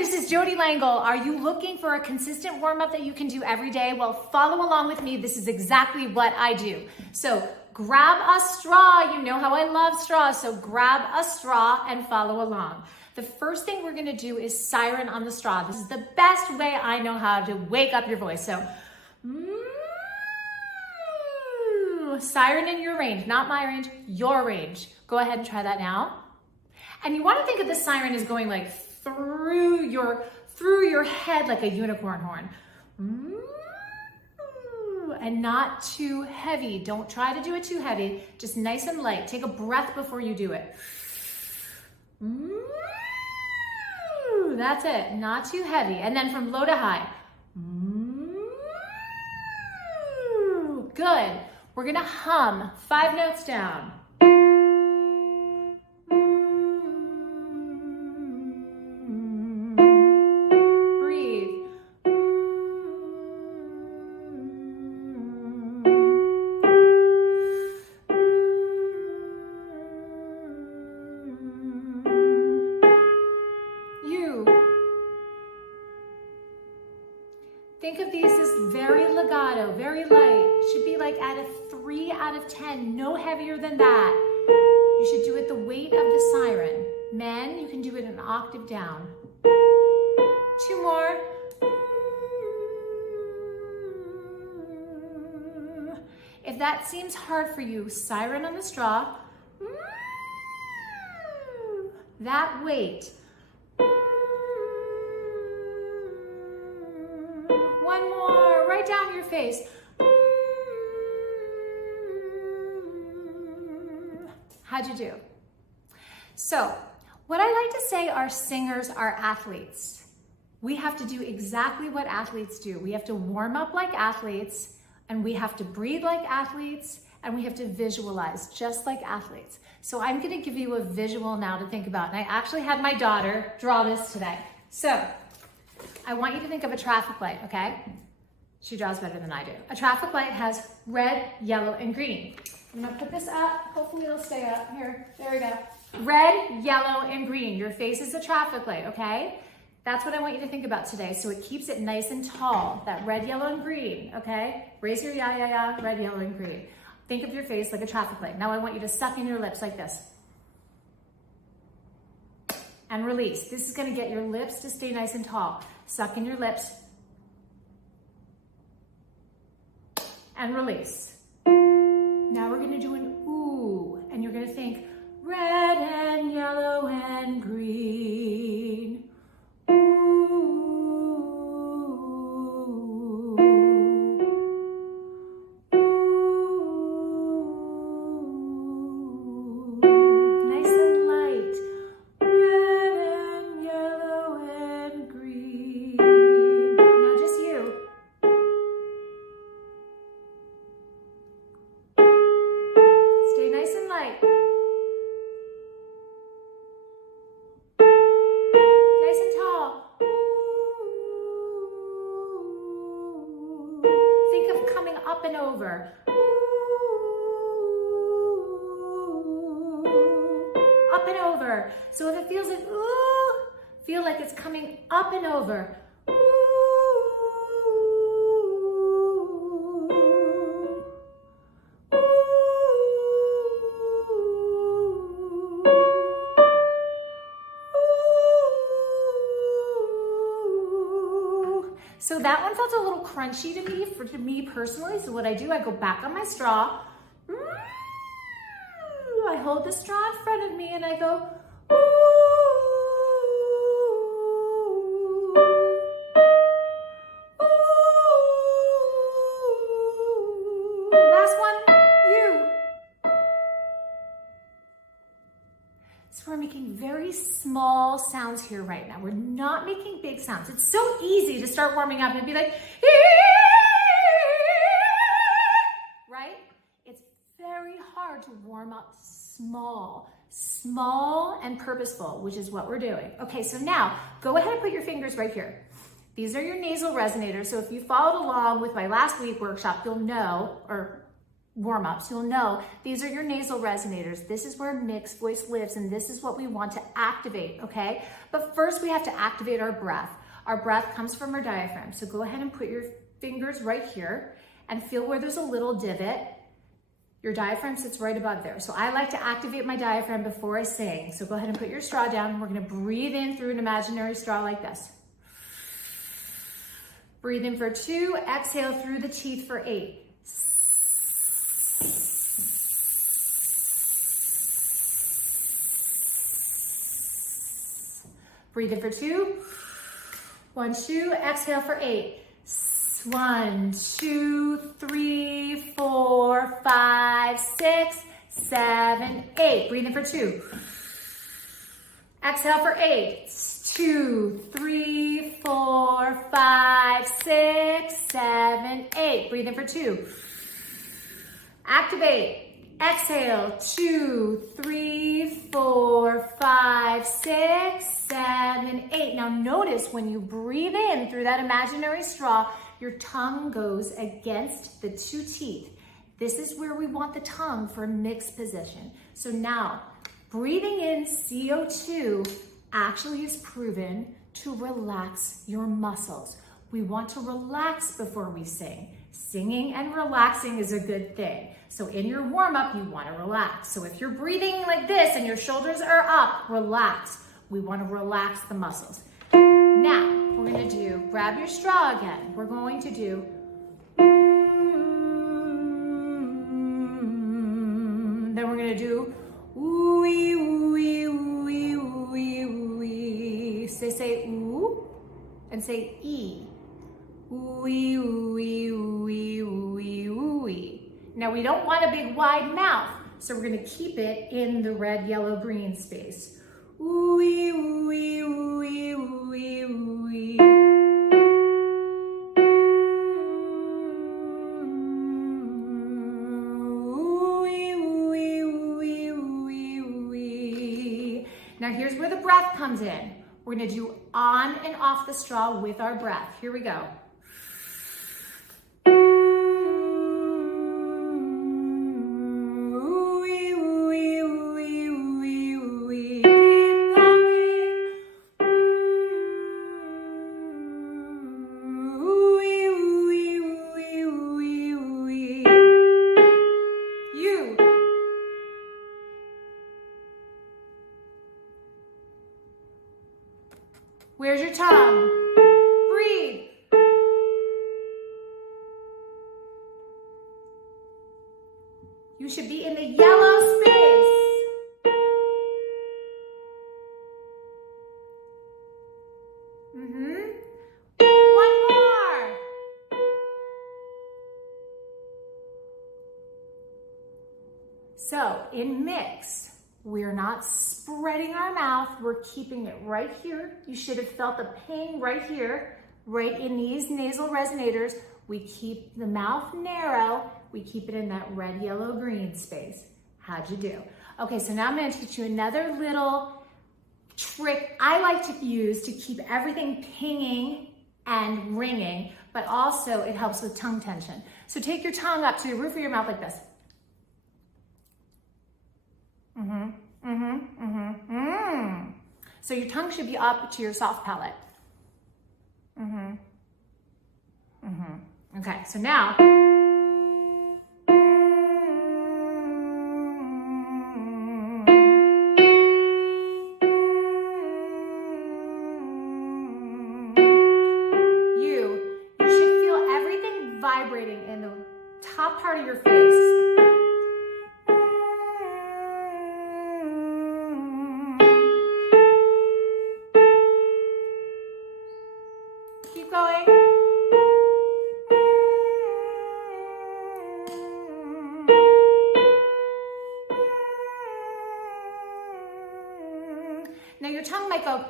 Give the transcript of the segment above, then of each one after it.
this is Jodie Langel. Are you looking for a consistent warm-up that you can do every day? Well, follow along with me. This is exactly what I do. So grab a straw. You know how I love straws. So grab a straw and follow along. The first thing we're gonna do is siren on the straw. This is the best way I know how to wake up your voice. So, siren in your range, not my range, your range. Go ahead and try that now. And you wanna think of the siren as going like through your head like a unicorn horn. And not too heavy. Don't try to do it too heavy. Just nice and light. Take a breath before you do it. That's it. Not too heavy. And then from low to high. Good. We're gonna hum 5 notes down. Think of these as very legato, very light. Should be like at a 3 out of 10, no heavier than that. You should do it the weight of the siren. Men, you can do it an octave down. 2 more. If that seems hard for you, siren on the straw. That weight. 1 more, right down your face. How'd you do? So, what I like to say are singers are athletes. We have to do exactly what athletes do. We have to warm up like athletes, and we have to breathe like athletes, and we have to visualize just like athletes. So I'm gonna give you a visual now to think about. And I actually had my daughter draw this today. So, I want you to think of a traffic light, okay? She draws better than I do. A traffic light has red, yellow, and green. I'm gonna put this up. Hopefully it'll stay up. Here, there we go. Red, yellow, and green. Your face is a traffic light, okay? That's what I want you to think about today. So it keeps it nice and tall, that red, yellow, and green, okay? Raise your ya, red, yellow, and green. Think of your face like a traffic light. Now I want you to suck in your lips like this. And release. This is gonna get your lips to stay nice and tall. Suck in your lips. And release. Now we're gonna do an ooh, and you're gonna think red and yellow and green. Up and over. Up and over. So if it feels like ooh, feel like it's coming up and over. So that one felt a little crunchy to me personally. So what I do, I go back on my straw. I hold the straw in front of me and I go. Last one, you. So we're making very small sounds here right now. We're not making big sounds. It's so easy to start warming up and be like, right? It's very hard to warm up small and purposeful, which is what we're doing. Okay, so now go ahead and put your fingers right here. These are your nasal resonators. So if you followed along with my last week workshop, you'll know, or warm-ups, you'll know these are your nasal resonators. This is where mixed voice lives, and this is what we want to activate, okay? But first we have to activate our breath. Our breath comes from our diaphragm. So go ahead and put your fingers right here and feel where there's a little divot. Your diaphragm sits right above there. So I like to activate my diaphragm before I sing. So go ahead and put your straw down. We're gonna breathe in through an imaginary straw like this. Breathe in for 2, exhale through the teeth for 8. Breathe in for 2. 1, 2, exhale for 8. 1, 2, 3, 4, 5, 6, 7, 8. Breathe in for 2. Exhale for 8. 2, 3, 4, 5, 6, 7, 8. Breathe in for 2. Activate. Exhale. 2, 3, 4, 5, 6, 7, 8. Now notice when you breathe in through that imaginary straw, your tongue goes against the 2 teeth. This is where we want the tongue for mixed position. So now, breathing in CO2 actually is proven to relax your muscles. We want to relax before we sing. Singing and relaxing is a good thing. So in your warm-up, you want to relax. So if you're breathing like this and your shoulders are up, relax. We want to relax the muscles. Now, we're going to do, grab your straw again. We're going to do, then we're going to do, ooey, ooey, ooey, ooey, ooey. So say ooh, and say e. Ooey, ooey, ooey, ooey, ooey. Now we don't want a big wide mouth, so we're going to keep it in the red, yellow, green space. Ooey, ooey, ooey, ooey, ooey. Ooey, ooey, ooey, ooey, ooey. Now here's where the breath comes in. We're going to do on and off the straw with our breath. Here we go. Where's your tongue? Breathe. You should be in the yellow space. One more. So in mix, we're not spreading our mouth, we're keeping it right here. You should have felt the pain right here, right in these nasal resonators. We keep the mouth narrow, we keep it in that red, yellow, green space. How'd you do? Okay, so now I'm gonna teach you another little trick I like to use to keep everything pinging and ringing, but also it helps with tongue tension. So take your tongue up to the roof of your mouth like this. So your tongue should be up to your soft palate. Okay, so now, you should feel everything vibrating in the top part of your face. Keep going. Now your tongue might go.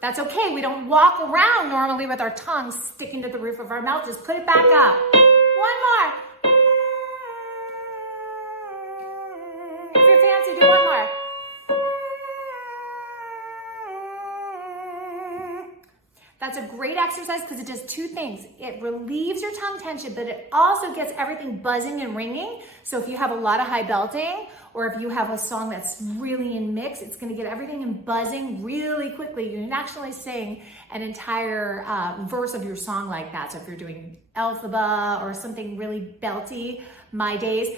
That's okay. We don't walk around normally with our tongue sticking to the roof of our mouth. Just put it back up. One more. If you're fancy, do one more. That's a great exercise because it does two things. It relieves your tongue tension, but it also gets everything buzzing and ringing. So if you have a lot of high belting, or if you have a song that's really in mix, it's gonna get everything in buzzing really quickly. You can actually sing an entire verse of your song like that. So if you're doing Elphaba or something really belty, My Days,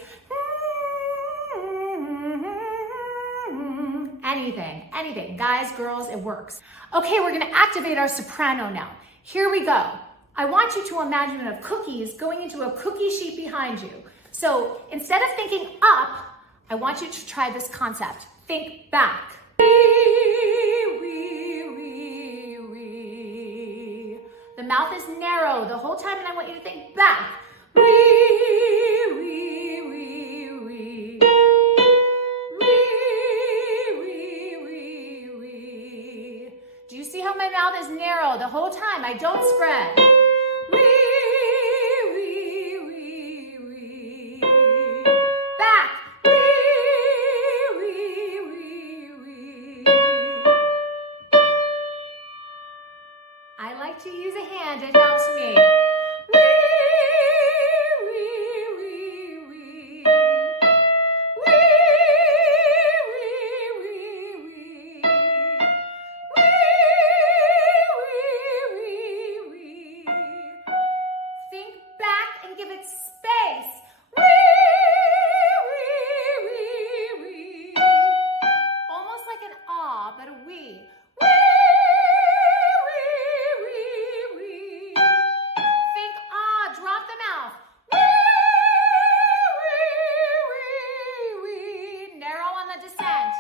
anything. Guys, girls, it works. Okay, we're gonna activate our soprano now. Here we go. I want you to imagine a cookies going into a cookie sheet behind you. So instead of thinking up, I want you to try this concept. Think back. The mouth is narrow the whole time, and I want you to think back. Do you see how my mouth is narrow the whole time? I don't spread. Back. I like to use a hand, it helps me. Think back and give it space. Almost like an ah, but a wee. Think ah, drop the mouth. Narrow on the descent.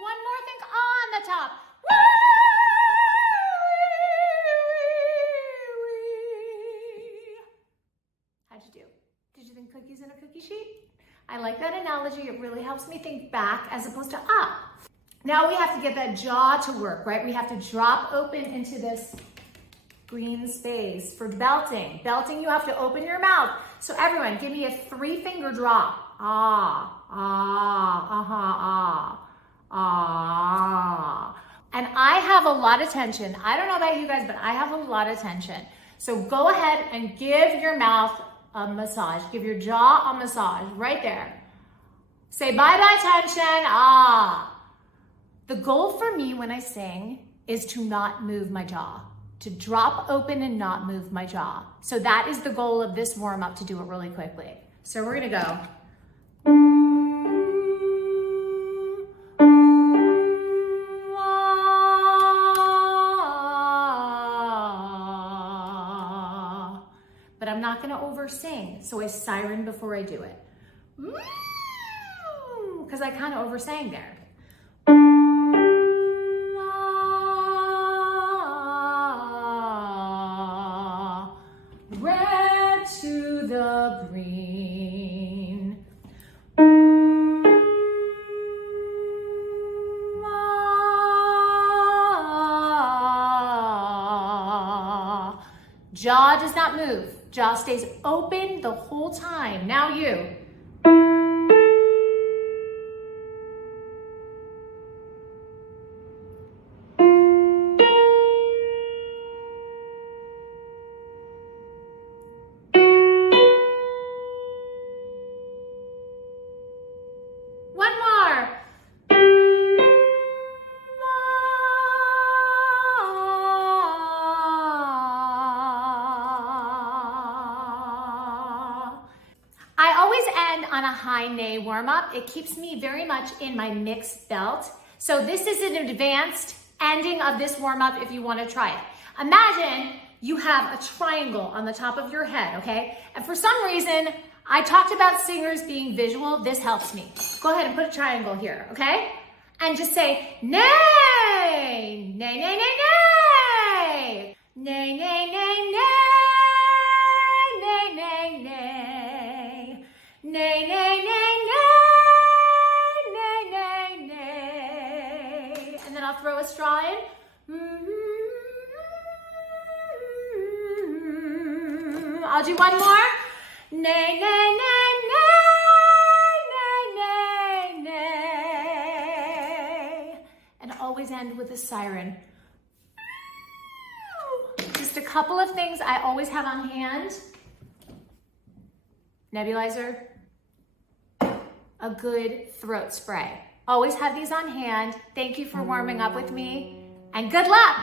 One more, think ah on the top. How'd you do? Did you think cookies in a cookie sheet? I like that analogy. It really helps me think back as opposed to up. Now we have to get that jaw to work, right? We have to drop open into this green space. For belting, you have to open your mouth. So everyone, give me a 3-finger drop. Ah, ah, ah, ah. And I have a lot of tension. I don't know about you guys, but I have a lot of tension. So go ahead and give your mouth a massage. Give your jaw a massage right there. Say bye-bye tension, ah. The goal for me when I sing is to not move my jaw, to drop open and not move my jaw. So that is the goal of this warm-up, to do it really quickly. So we're gonna go. But I'm not gonna over sing, so I siren before I do it. Because I kind of over sang there. Red to the green. Jaw does not move. Jaw stays open the whole time. Now you. One more. I always end on a high neigh warm up. It keeps me very much in my mixed belt. So this is an advanced ending of this warm up if you want to try it. Imagine you have a triangle on the top of your head, okay? And for some reason, I talked about singers being visual. This helps me. Go ahead and put a triangle here, okay? And just say, nay, nay, nay, nay, nay, nay, nay, nay, nay, nay, nay, nay, nay, nay, nay, nay, nay, nay. And then I'll throw a straw in. I'll do one more. Nay, nay, nay, nay, nay, nay, nay. always end with a siren. Just a couple of things I always have on hand. Nebulizer, a good throat spray. Always have these on hand. Thank you for warming up with me, and good luck.